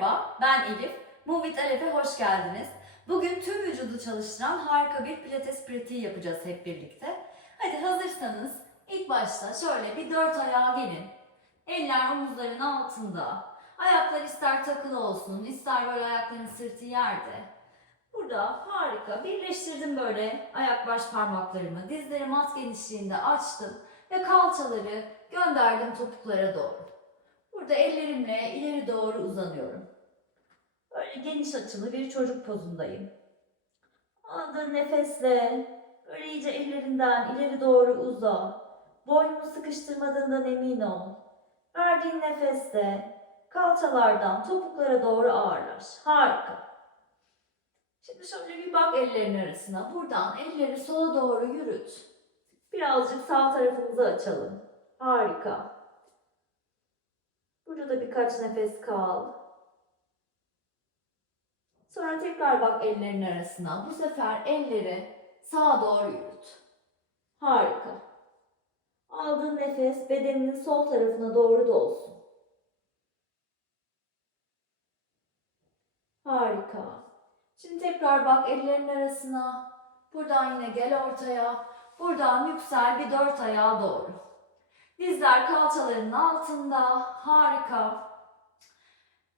merhaba, ben Elif. Movit Alef'e hoş geldiniz. Bugün tüm vücudu çalıştıran harika bir pilates pratiği yapacağız hep birlikte. Hadi hazırsanız ilk başta şöyle bir dört ayağa gelin. Eller omuzların altında. Ayaklar ister takılı olsun, ister böyle ayakların sırtı yerde. Burada harika birleştirdim böyle ayak baş parmaklarımı. Dizleri mat genişliğinde açtım ve kalçaları gönderdim topuklara doğru. Burada ellerimle ileri doğru uzanıyorum. Böyle geniş açılı bir çocuk pozundayım. Aldığın nefesle böyle iyice ellerinden ileri doğru uza. Boynunu sıkıştırmadığından emin ol. Verdiğin nefeste kalçalardan topuklara doğru ağırlaş. Harika. Şimdi şöyle bir bak ellerin arasına. Buradan elleri sola doğru yürüt. Birazcık sağ tarafımızı açalım. Harika. Burada da birkaç nefes kal. Sonra tekrar bak ellerin arasına. Bu sefer elleri sağa doğru yürüt. Harika. Aldığın nefes bedeninin sol tarafına doğru dolsun. Harika. Şimdi tekrar bak ellerin arasına. Buradan yine gel ortaya. Buradan yüksel bir dört ayağa doğru. Dizler kalçalarının altında. Harika.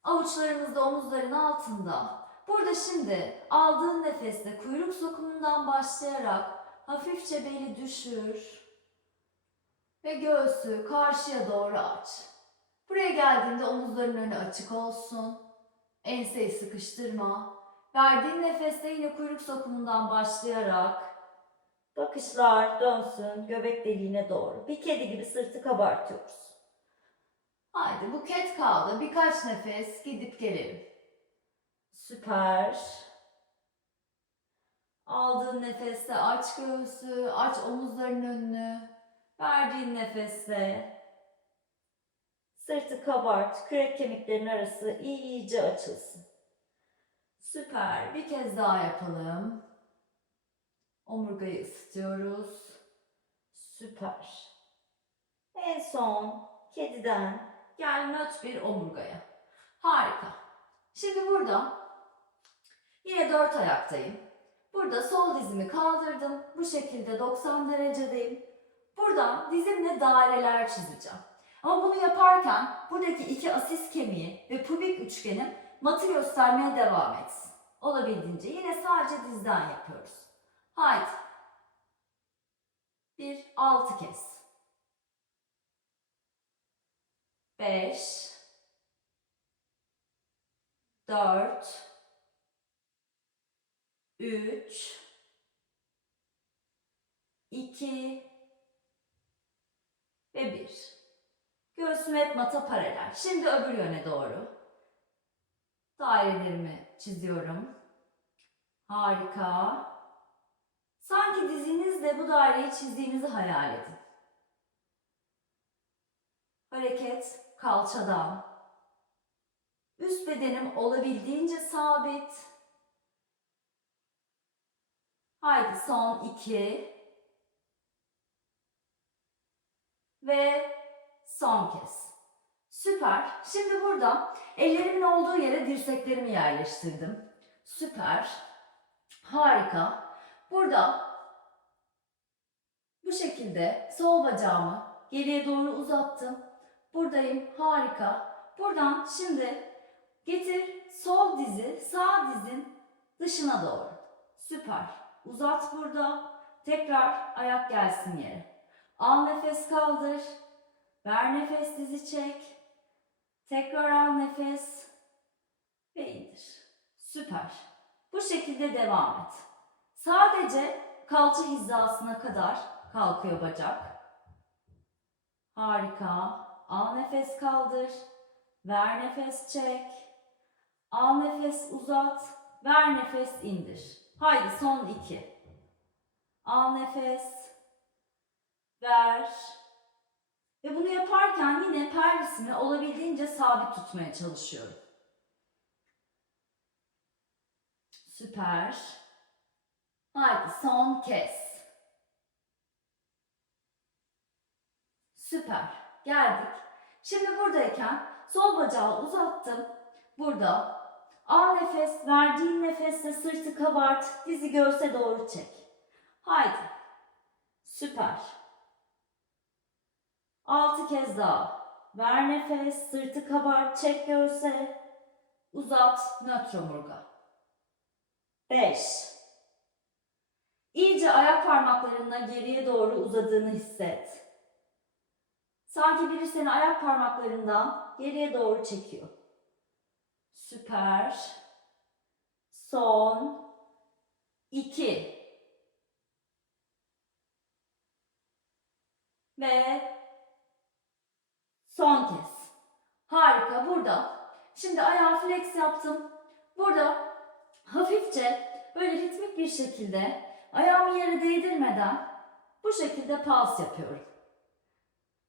Avuçlarımız da omuzların altında. Burada şimdi aldığın nefeste kuyruk sokumundan başlayarak hafifçe beli düşür ve göğsü karşıya doğru aç. Buraya geldiğinde omuzların önü açık olsun. Enseyi sıkıştırma. Verdiğin nefeste yine kuyruk sokumundan başlayarak bakışlar dönsün göbek deliğine doğru. Bir kedi gibi sırtı kabartıyoruz. Haydi bu cat cow'da birkaç nefes gidip gelelim. Süper. Aldığın nefeste aç göğsü, aç omuzların önünü. Verdiğin nefeste sırtı kabart, kürek kemiklerin arası iyice açılsın. Süper. Bir kez daha yapalım. Omurgayı ısıtıyoruz. Süper. En son kediden gel nöt bir omurgaya. Harika. Şimdi burada yine dört ayaktayım. Burada sol dizimi kaldırdım. Bu şekilde 90 derecedeyim. Buradan dizimle daireler çizeceğim. Ama bunu yaparken buradaki iki asis kemiği ve pubik üçgenim matı göstermeye devam etsin. Olabildiğince yine sadece dizden yapıyoruz. Haydi. 6 kez. 5 4 3 2 ve 1. Göğsüm hep mata paralel. Şimdi öbür yöne doğru. Dairelerimi çiziyorum. Harika. Sanki dizinizle bu daireyi çizdiğinizi hayal edin. Hareket kalçadan. Üst bedenim olabildiğince sabit. Haydi son 2. Ve son kez. Süper. Şimdi burada ellerimin olduğu yere dirseklerimi yerleştirdim. Süper. Harika. Burada bu şekilde sol bacağımı geriye doğru uzattım. Buradayım. Harika. Buradan şimdi getir sol dizi sağ dizin dışına doğru. Süper. Uzat burada. Tekrar ayak gelsin yere. Al nefes kaldır. Ver nefes dizi çek. Tekrar al nefes. Ve indir. Süper. Bu şekilde devam et. Sadece kalça hizasına kadar kalkıyor bacak. Harika. Al nefes kaldır. Ver nefes çek. Al nefes uzat. Ver nefes indir. Haydi son 2. Al nefes. Ver. Ve bunu yaparken yine pelvisimi olabildiğince sabit tutmaya çalışıyorum. Süper. Haydi son kez. Süper. Geldik. Şimdi buradayken sol bacağı uzattım. Burada al nefes, verdiğin nefeste sırtı kabart, dizi göğse doğru çek. Haydi. Süper. 6 kez daha. Ver nefes, sırtı kabart, çek göğse. Uzat, nötr omurga. 5. İyice ayak parmaklarınla geriye doğru uzadığını hisset. Sanki biri seni ayak parmaklarından geriye doğru çekiyor. Süper. Son 2. Ve son kez. Harika. Burada. Şimdi ayağı flex yaptım. Burada hafifçe böyle ritmik bir şekilde ayağımı yere değdirmeden bu şekilde pulse yapıyorum.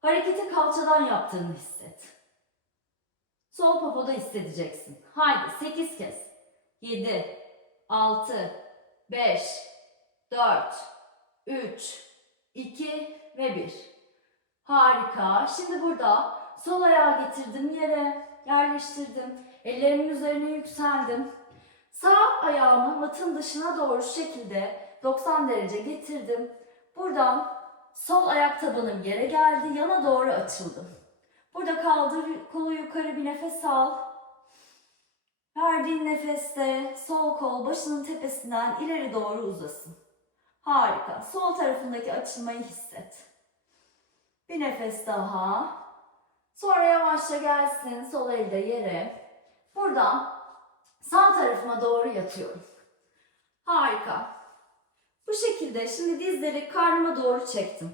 Hareketi kalçadan yaptığını hisset. Sol popoda hissedeceksin. Haydi 8 kez. 7, 6, 5, 4, 3, 2 ve 1. Harika. Şimdi burada sol ayağı getirdim yere, yerleştirdim. Ellerimin üzerine yükseldim. Sağ ayağımı matın dışına doğru şu şekilde 90 derece getirdim. Buradan sol ayak tabanım yere geldi, yana doğru açıldım. Burada kaldır, kolu yukarı bir nefes al. Verdiğin nefeste sol kol başının tepesinden ileri doğru uzasın. Harika. Sol tarafındaki açılmayı hisset. Bir nefes daha. Sonra yavaşça gelsin sol elde yere. Buradan sağ tarafıma doğru yatıyorum. Harika. Bu şekilde şimdi dizleri karnıma doğru çektim.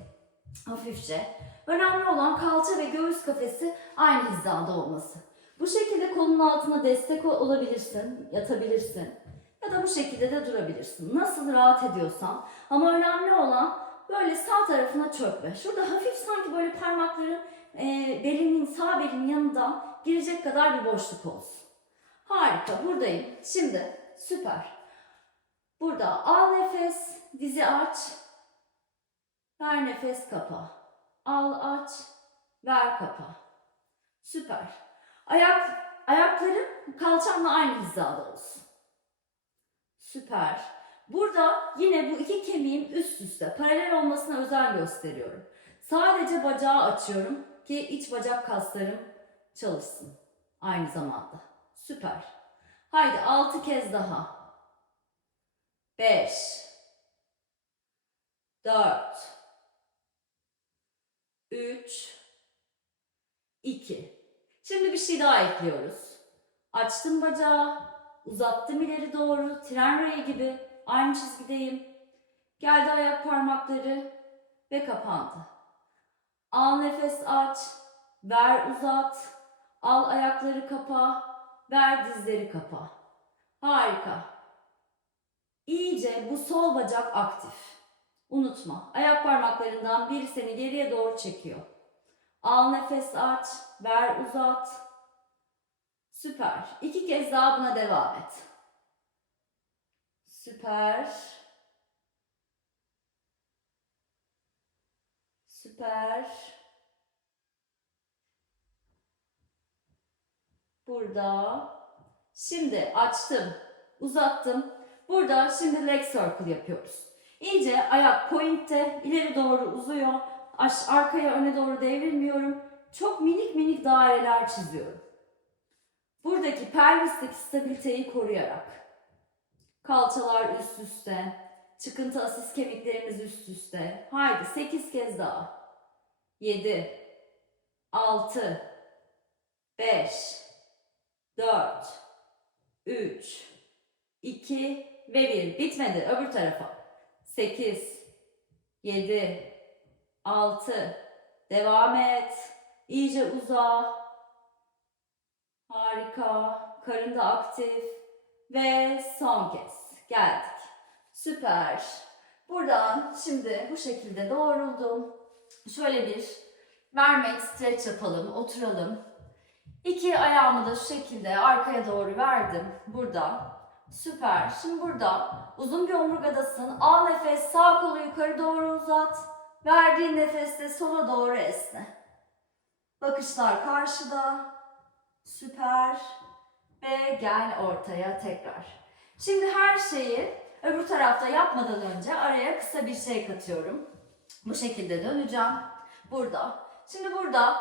Hafifçe. Önemli olan kalça ve göğüs kafesi aynı hizada olması. Bu şekilde kolun altına destek olabilirsin, yatabilirsin. Ya da bu şekilde de durabilirsin. Nasıl rahat ediyorsan. Ama önemli olan böyle sağ tarafına çökme. Şurada hafif sanki böyle parmakların belinin, sağ belinin yanından girecek kadar bir boşluk olsun. Harika, buradayım. Şimdi süper. Burada al nefes, dizi aç. Ver nefes, kapa. Al, aç, ver, kapa. Süper. Ayakların kalçanla aynı hizada olsun. Süper. Burada yine bu iki kemiğim üst üste. Paralel olmasına özen gösteriyorum. Sadece bacağı açıyorum ki iç bacak kaslarım çalışsın aynı zamanda. Süper. Haydi 6 kez daha. 5 4 3 2. Şimdi bir şey daha ekliyoruz. Açtım bacağı, uzattım ileri doğru, tren rayı gibi aynı çizgideyim. Geldi ayak parmakları ve kapandı. Al nefes aç, ver uzat, al ayakları kapa, ver dizleri kapa. Harika. İyice bu sol bacak aktif. Unutma, ayak parmaklarından biri seni geriye doğru çekiyor. Al nefes aç, ver uzat. Süper. 2 kez daha buna devam et. Süper. Süper. Burada. Şimdi açtım, uzattım. Burada şimdi leg circle yapıyoruz. İyice ayak pointte ileri doğru uzuyor. Arkaya öne doğru devrilmiyorum. Çok minik minik daireler çiziyorum. Buradaki pelvisteki stabiliteyi koruyarak. Kalçalar üst üste. Çıkıntı asis kemiklerimiz üst üste. Haydi 8 kez daha. 7 6 5 4 3 2 ve 1. Bitmedi. Öbür tarafa. 8 7 6. Devam et. İyice uza. Harika. Karın da aktif. Ve son kez. Geldik. Süper. Buradan şimdi bu şekilde doğruldum. Şöyle bir vermek stretch yapalım. Oturalım. İki ayağımı da şu şekilde arkaya doğru verdim. Burada. Süper. Şimdi burada uzun bir omurgadasın. Al nefes. Sağ kolu yukarı doğru uzat. Verdiğin nefeste sola doğru esne. Bakışlar karşıda. Süper. Ve gel ortaya tekrar. Şimdi her şeyi öbür tarafta yapmadan önce araya kısa bir şey katıyorum. Bu şekilde döneceğim. Burada. Şimdi burada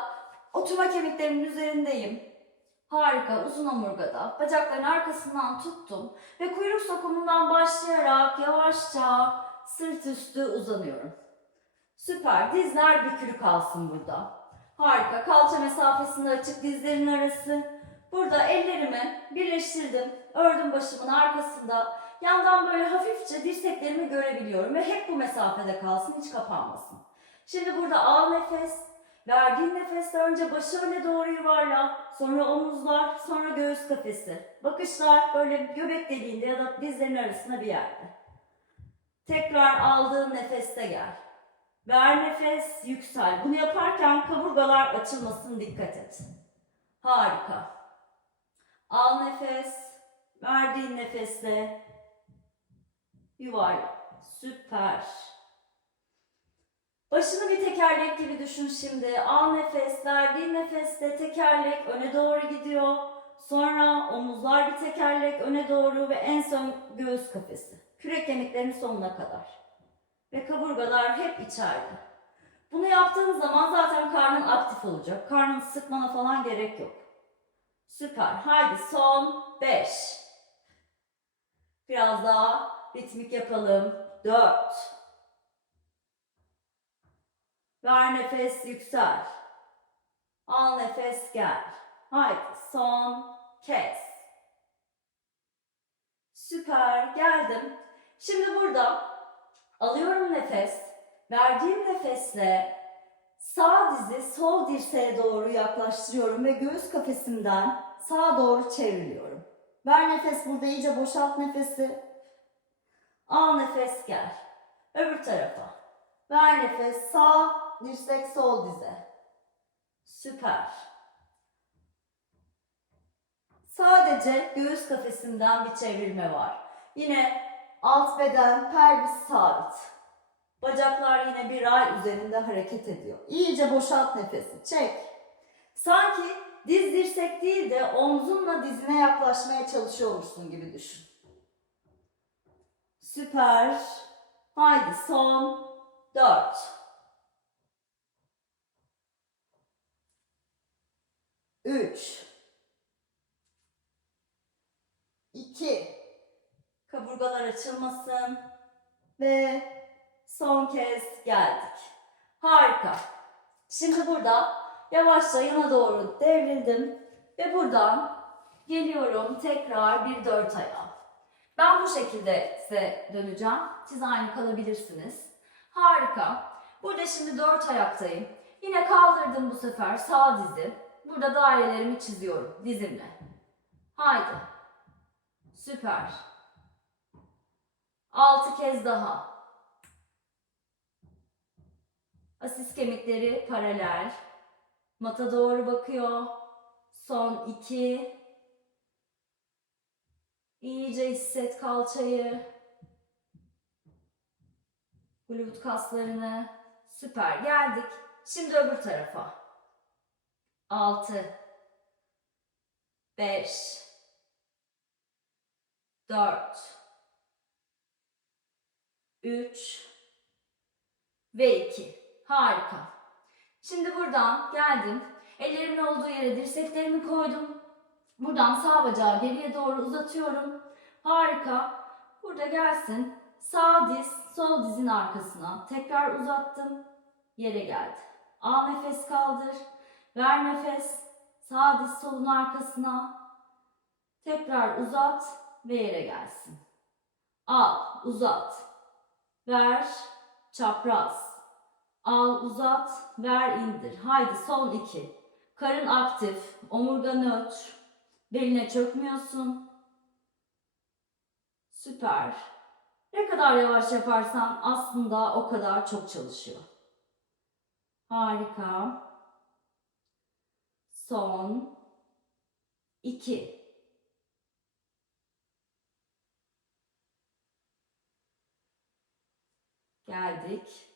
oturma kemiklerimin üzerindeyim. Harika, uzun omurgada. Bacakların arkasından tuttum. Ve kuyruk sokumundan başlayarak yavaşça sırt üstü uzanıyorum. Süper. Dizler bükülü kalsın burada. Harika. Kalça mesafesinde açık dizlerin arası. Burada ellerimi birleştirdim. Ördüm başımın arkasında. Yandan böyle hafifçe dirseklerimi görebiliyorum. Ve hep bu mesafede kalsın. Hiç kapanmasın. Şimdi burada al nefes. Verdiğin nefeste önce başı öne doğru yuvarla. Sonra omuzlar. Sonra göğüs kafesi. Bakışlar böyle göbek deliğinde ya da dizlerin arasında bir yerde. Tekrar aldığın nefeste gel. Ver nefes, yüksel. Bunu yaparken kaburgalar açılmasın, dikkat et. Harika. Al nefes, verdiğin nefesle yuvarla. Süper. Başını bir tekerlek gibi düşün şimdi. Al nefes, verdiğin nefeste tekerlek öne doğru gidiyor. Sonra omuzlar bir tekerlek öne doğru ve en son göğüs kafesi. Kürek kemiklerinin sonuna kadar. Ve kaburgalar hep içeride. Bunu yaptığın zaman zaten karnın aktif olacak. Karnını sıkmana falan gerek yok. Süper. Haydi son 5. Biraz daha ritmik yapalım. 4. Ver nefes, yüksel. Al nefes, gel. Haydi son kez. Süper. Geldim. Şimdi burada alıyorum nefes. Verdiğim nefesle sağ dizi sol dirseğe doğru yaklaştırıyorum ve göğüs kafesimden sağa doğru çeviriyorum. Ver nefes, burada iyice boşalt nefesi. Al nefes, gel. Öbür tarafa. Ver nefes, sağ dirsek sol dize. Süper. Sadece göğüs kafesinden bir çevirme var. Yine alt beden, pelvis sabit. Bacaklar yine bir ray üzerinde hareket ediyor. İyice boşalt nefesi. Çek. Sanki diz dirsek değil de omzunla dizine yaklaşmaya çalışıyormuşsun gibi düşün. Süper. Haydi son 4. 3. 2. Kaburgalar açılmasın. Ve son kez geldik. Harika. Şimdi burada yavaşça yana doğru devrildim. Ve buradan geliyorum tekrar bir 4 ayağa. Ben bu şekilde size döneceğim. Siz aynı kalabilirsiniz. Harika. Burada şimdi 4 ayaktayım. Yine kaldırdım bu sefer sağ dizi. Burada dairelerimi çiziyorum dizimle. Haydi. Süper. 6 kez daha. Asis kemikleri paralel. Mata doğru bakıyor. Son 2. İyice hisset kalçayı. Glute kaslarını. Süper. Geldik. Şimdi öbür tarafa. 6. 5. 4. 3. Ve 2. Harika. Şimdi buradan geldim. Ellerimin olduğu yere dirseklerimi koydum. Buradan sağ bacağı geriye doğru uzatıyorum. Harika. Burada gelsin. Sağ diz, sol dizin arkasına. Tekrar uzattım. Yere geldi. Al nefes kaldır. Ver nefes. Sağ diz solun arkasına. Tekrar uzat ve yere gelsin. Al, uzat. Ver, çapraz. Al, uzat, ver, indir. Haydi son 2. Karın aktif, omurga nötr. Beline çökmüyorsun. Süper. Ne kadar yavaş yaparsan aslında o kadar çok çalışıyor. Harika. Son 2. Geldik.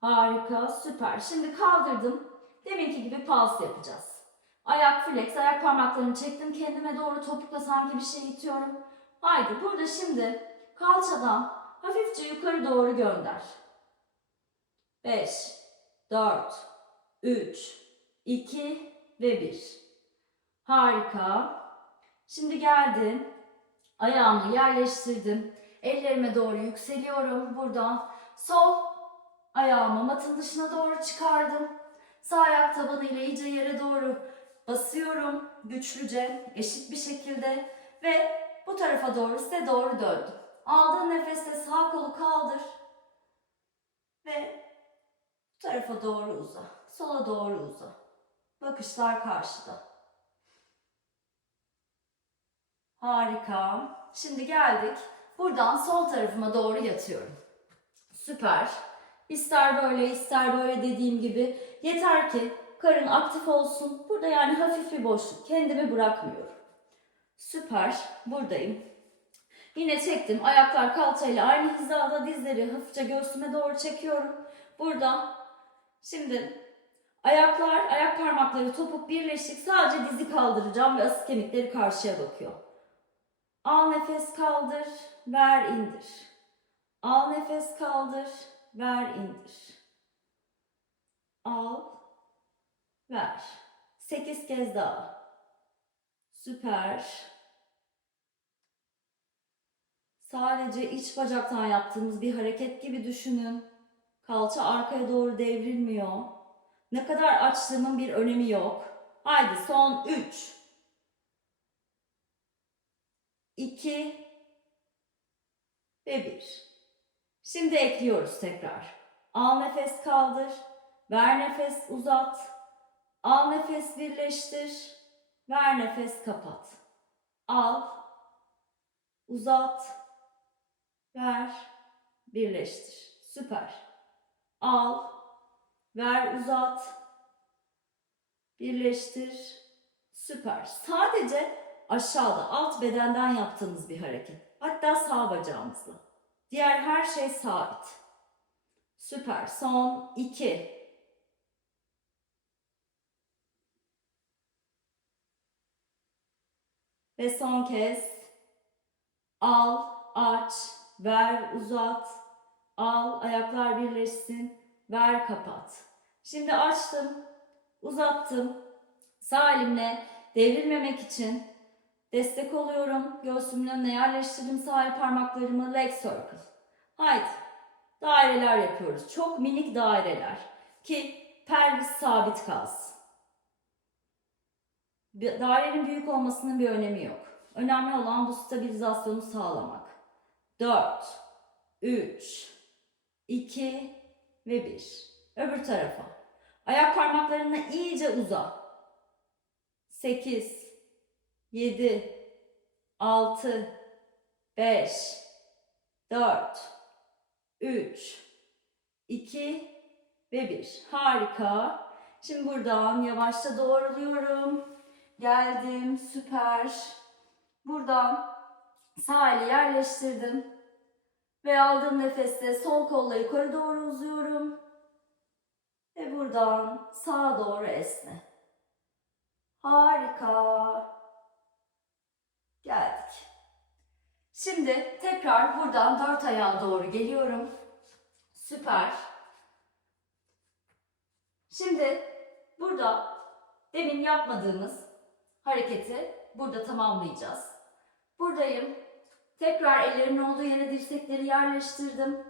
Harika, süper. Şimdi kaldırdım. Deminki gibi pulse yapacağız. Ayak flex, ayak parmaklarını çektim kendime doğru, topukla sanki bir şey itiyorum. Haydi burada şimdi kalçadan hafifçe yukarı doğru gönder. 5, 4, 3, 2 ve 1. Harika. Şimdi geldim. Ayağımı yerleştirdim. Ellerime doğru yükseliyorum. Buradan sol ayağımı matın dışına doğru çıkardım. Sağ ayak tabanıyla iyice yere doğru basıyorum. Güçlüce, eşit bir şekilde ve bu tarafa doğru size doğru döndüm. Aldığın nefeste sağ kolu kaldır ve bu tarafa doğru uza. Sola doğru uza. Bakışlar karşıda. Harika. Şimdi geldik. Buradan sol tarafıma doğru yatıyorum. Süper. İster böyle ister böyle dediğim gibi. Yeter ki karın aktif olsun. Burada yani hafif bir boşluk. Kendimi bırakmıyorum. Süper. Buradayım. Yine çektim. Ayaklar kalçayla aynı hizada. Dizleri hafifçe göğsüme doğru çekiyorum. Burada. Şimdi ayaklar, ayak parmakları topuk birleşik. Sadece dizi kaldıracağım ve asıl kemikleri karşıya bakıyor. Al nefes kaldır, ver indir. Al nefes kaldır, ver indir. Al, ver. 8 kez daha. Süper. Sadece iç bacaktan yaptığımız bir hareket gibi düşünün. Kalça arkaya doğru devrilmiyor. Ne kadar açtığımın bir önemi yok. Haydi son 3, 2 ve 1. Şimdi ekliyoruz tekrar. Al nefes kaldır. Ver nefes uzat. Al nefes birleştir. Ver nefes kapat. Al. Uzat. Ver. Birleştir. Süper. Al. Ver uzat. Birleştir. Süper. Sadece aşağıda alt bedenden yaptığımız bir hareket. Hatta sağ bacağımızla. Diğer her şey sabit. Süper. Son 2. Ve son kez. Al, aç, ver, uzat. Al, ayaklar birleşsin. Ver, kapat. Şimdi açtım, uzattım. Sağ elimle devrilmemek için destek oluyorum. Göğsümün önüne yerleştirdim sağ el parmaklarımı. Leg circle. Haydi. Daireler yapıyoruz. Çok minik daireler. Ki pelvis sabit kalsın. Dairenin büyük olmasının bir önemi yok. Önemli olan bu stabilizasyonu sağlamak. 4, 3, 2 ve 1. Öbür tarafa. Ayak parmaklarını iyice uza. 8, 7, 6, 5, 4, 3, 2 ve 1. Harika. Şimdi buradan yavaşça doğruluyorum. Geldim. Süper. Buradan sağ eli yerleştirdim. Ve aldığım nefeste sol kolla yukarı doğru uzuyorum. Ve buradan sağa doğru esne. Harika. Geldik. Şimdi tekrar buradan 4 ayağa doğru geliyorum. Süper. Şimdi burada demin yapmadığımız hareketi burada tamamlayacağız. Buradayım. Tekrar ellerimin olduğu yere dirsekleri yerleştirdim.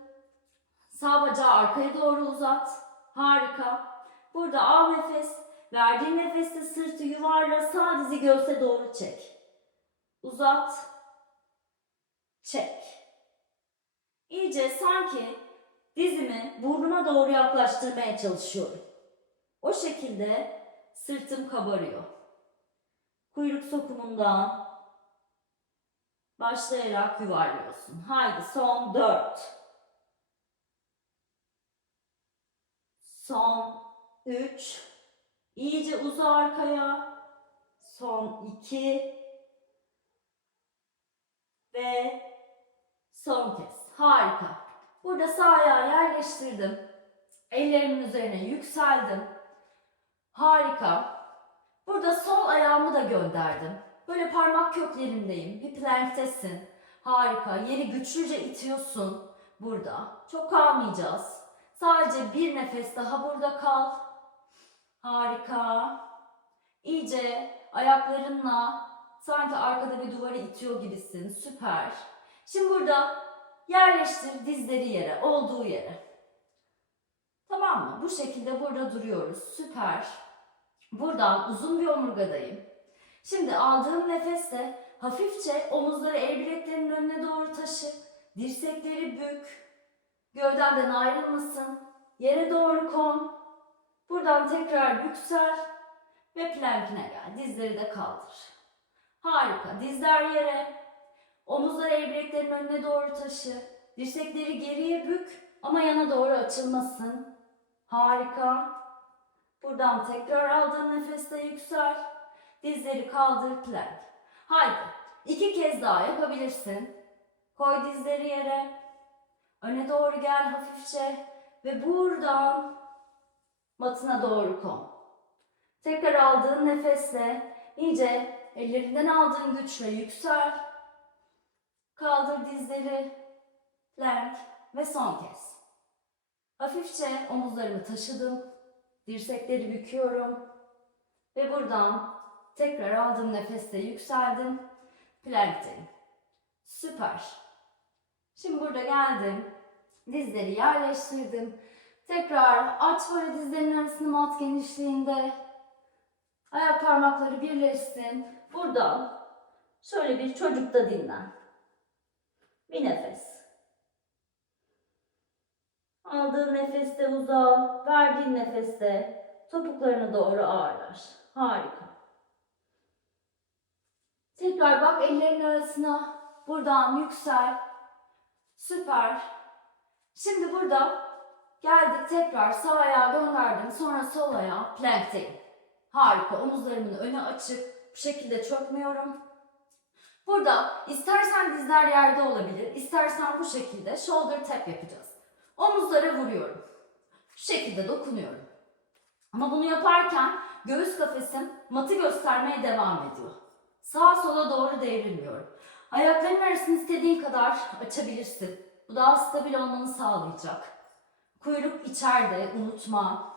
Sağ bacağı arkaya doğru uzat. Harika. Burada al nefes. Verdiğin nefeste sırtı yuvarla, sağ dizi göğse doğru çek. Uzat. Çek. İyice sanki dizimi burnuma doğru yaklaştırmaya çalışıyorum. O şekilde sırtım kabarıyor. Kuyruk sokumundan başlayarak yuvarlıyorsun. Haydi son 4. Son 3. İyice uza arkaya. Son 2. Ve son kez. Harika. Burada sağ ayağı yerleştirdim. Ellerimin üzerine yükseldim. Harika. Burada sol ayağımı da gönderdim. Böyle parmak köklerindeyim. Bir planktesin. Harika. Yeri güçlüce itiyorsun burada. Çok kalmayacağız. Sadece bir nefes daha burada kal. Harika. İyice ayaklarınla sanki arkada bir duvarı itiyor gibisin. Süper. Şimdi burada yerleştir dizleri yere, olduğu yere. Tamam mı? Bu şekilde burada duruyoruz. Süper. Buradan uzun bir omurgadayım. Şimdi aldığım nefesle hafifçe omuzları el bileklerinin önüne doğru taşı. Dirsekleri bük. Gövdenden ayrılmasın. Yere doğru kon. Buradan tekrar yüksel. Ve plankine gel. Dizleri de kaldır. Harika. Dizler yere. Omuzları el bileklerinin önüne doğru taşı. Dirsekleri geriye bük ama yana doğru açılmasın. Harika. Buradan tekrar aldığın nefeste yüksel. Dizleri kaldır, plank. Haydi. 2 kez daha yapabilirsin. Koy dizleri yere. Öne doğru gel hafifçe. Ve buradan matına doğru kon. Tekrar aldığın nefesle iyice ellerinden aldığın güçle yüksel. Kaldır dizleri. Plank. Ve son kez. Hafifçe omuzlarımı taşıdım. Dirsekleri büküyorum. Ve buradan tekrar aldığım nefeste yükseldim. Plankteyim. Süper. Şimdi burada geldim. Dizleri yerleştirdim. Tekrar aç böyle dizlerin arasını mat genişliğinde. Ayak parmakları birleşsin. Buradan şöyle bir çocukta dinlen. Bir nefes. Aldığın nefeste uzağa, verdiğin nefeste topuklarına doğru ağırlaş. Harika. Tekrar bak ellerin arasına. Buradan yüksel. Süper. Şimdi burada geldik tekrar sağ ayağı gönderdim. Sonra sol ayağı plankteyim. Harika. Omuzlarımın önü açık. Bu şekilde çökmüyorum. Burada istersen dizler yerde olabilir. İstersen bu şekilde shoulder tap yapacağız. Omuzlara vuruyorum. Şu şekilde dokunuyorum. Ama bunu yaparken göğüs kafesim matı göstermeye devam ediyor. Sağa sola doğru devrilmiyorum. Ayakların arasını istediğin kadar açabilirsin. Bu daha stabil olmanı sağlayacak. Kuyruk içeride, unutma.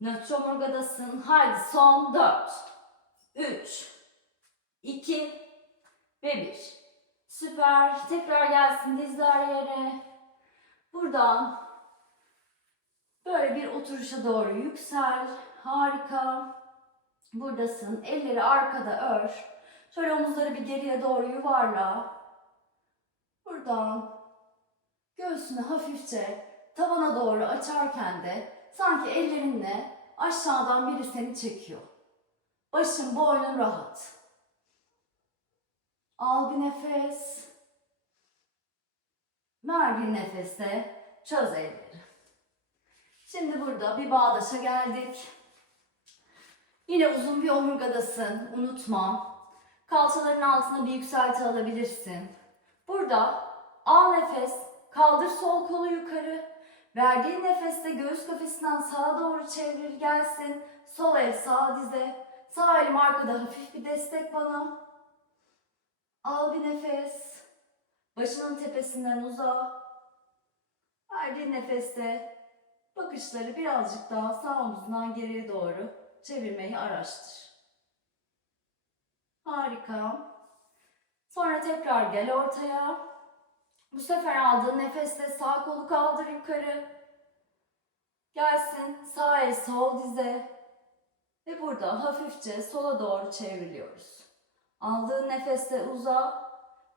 Nötr omurgadasın. Haydi son 4, 3, 2 ve 1. Süper. Tekrar gelsin dizler yere. Buradan böyle bir oturuşa doğru yüksel. Harika. Buradasın. Elleri arkada ör. Şöyle omuzları bir geriye doğru yuvarla. Buradan göğsünü hafifçe tavana doğru açarken de sanki ellerinle aşağıdan biri seni çekiyor. Başın, boynun rahat. Al bir nefes. Ver bir nefeste çöz elleri. Şimdi burada bir bağdaşa geldik. Yine uzun bir omurgadasın, unutma. Kalçaların altına bir yükselti alabilirsin. Burada al nefes, kaldır sol kolu yukarı. Verdiğin nefeste göğüs kafesinden sağa doğru çevir gelsin. Sol el sağ dize, sağ elim arkada hafif bir destek bana. Al bir nefes, başının tepesinden uza. Verdiğin nefeste bakışları birazcık daha sağ omuzundan geriye doğru çevirmeyi araştır. Harika. Sonra tekrar gel ortaya. Bu sefer aldığın nefeste sağ kolu kaldır yukarı. Gelsin sağ el sol dize. Ve burada hafifçe sola doğru çevriliyoruz. Aldığın nefeste uza.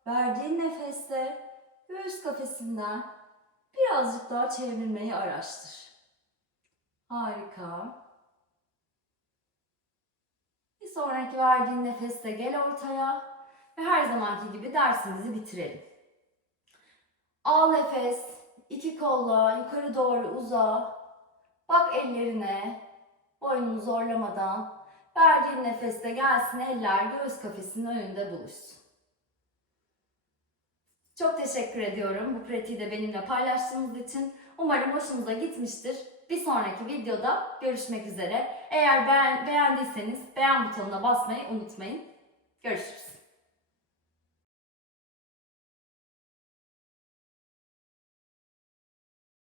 Verdiğin nefeste göğüs kafesinden birazcık daha çevrilmeyi araştır. Harika. Bir sonraki verdiğin nefeste gel ortaya ve her zamanki gibi dersimizi bitirelim. Al nefes, iki kolla yukarı doğru uza. Bak ellerine, boynunu zorlamadan. Verdiğin nefeste gelsin eller göğüs kafesinin önünde buluşsun. Çok teşekkür ediyorum bu pratiği de benimle paylaştığınız için. Umarım hoşunuza gitmiştir. Bir sonraki videoda görüşmek üzere. Eğer beğendiyseniz beğen butonuna basmayı unutmayın. Görüşürüz.